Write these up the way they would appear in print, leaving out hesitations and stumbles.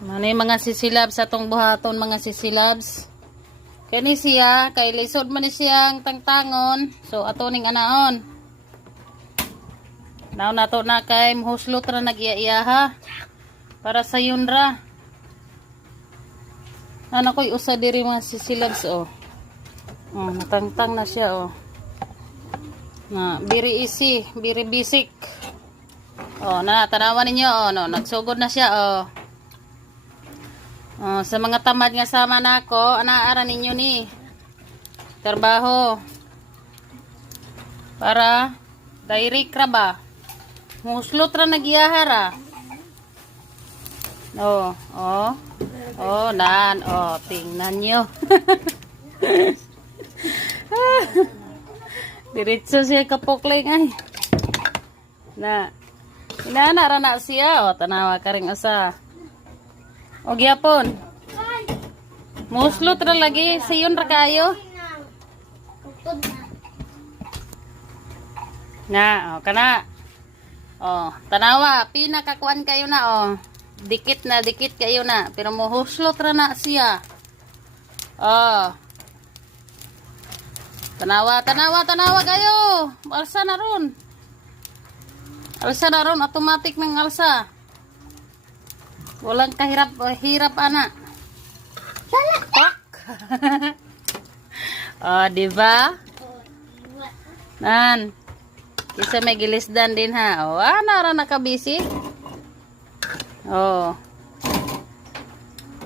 Manay mga sisilabs sa tong buhaton mga sisilabs. Kani siya kay lisod man ni siyang tangtangon. So ato ning anaon. Now nato na kay muhuslot ra nag-iya-iya para sa yunra. Ano ko'y usa diri mga sisilabs oh. Oh, natangtang na siya oh. Na very easy, very basic. Oh, tanawan ninyo oh, no, nagsugod na siya oh. Oh, sa mga tamad nga sama nako, anaara ninyo ni trabaho. Para direct ra ba? Muslot ra nagyahara. Oh, oh. Oh, nan, oh, tingnan nyo. Diretso siya kapokling ay. Na. Inana ra na siya, oh, tanawa ka ring asa. O gyapon. Muslot ra lagi, siyon ra kayo. Na, oh, kana. Oh, tanawa, pinakakuan kayo na oh. Dikit kayo na, pero muhuslot ra na siya. Oh. Tanawa kayo. Alsa na ron. Alsa na ron, automatic ng alsa. Walang hirap ana. Pak. Oh, di ba? Nan. Kisa may gilisdan din ha. Oh, ra nakabisi. Oh.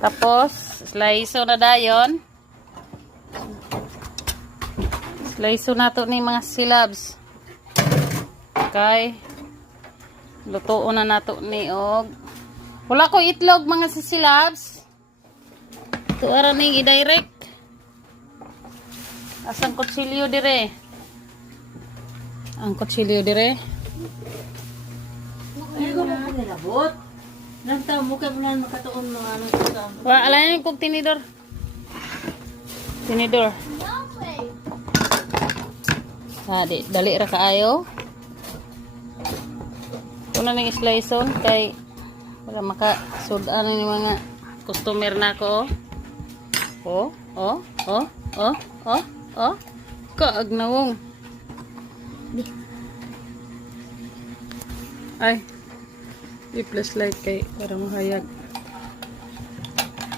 Tapos, slice na dayon. Slice na to ni mga silabs. Okay. Lutoon na nato ni og. Wala ko itlog mga sisilabs. Ito ara ning i-direct. Asang kutsilyo dire? Ang kutsilyo dire. Ay, ko na nilabot. Nagtao mo ka muna makatuon mga ano sa. Wa alayan kog tinidor. Tinidor. Dali ra kaayo. Kuna ning slice on kay para makasudan ni mga customer nako. Oh, oh, oh, oh, oh, oh. Kaagnawong. Ay. I-plus light kay para mahayag.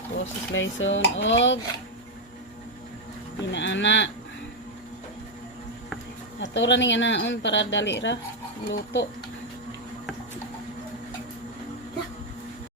Tapos slice on og inaana. Atura ning anaon para dali ra luto.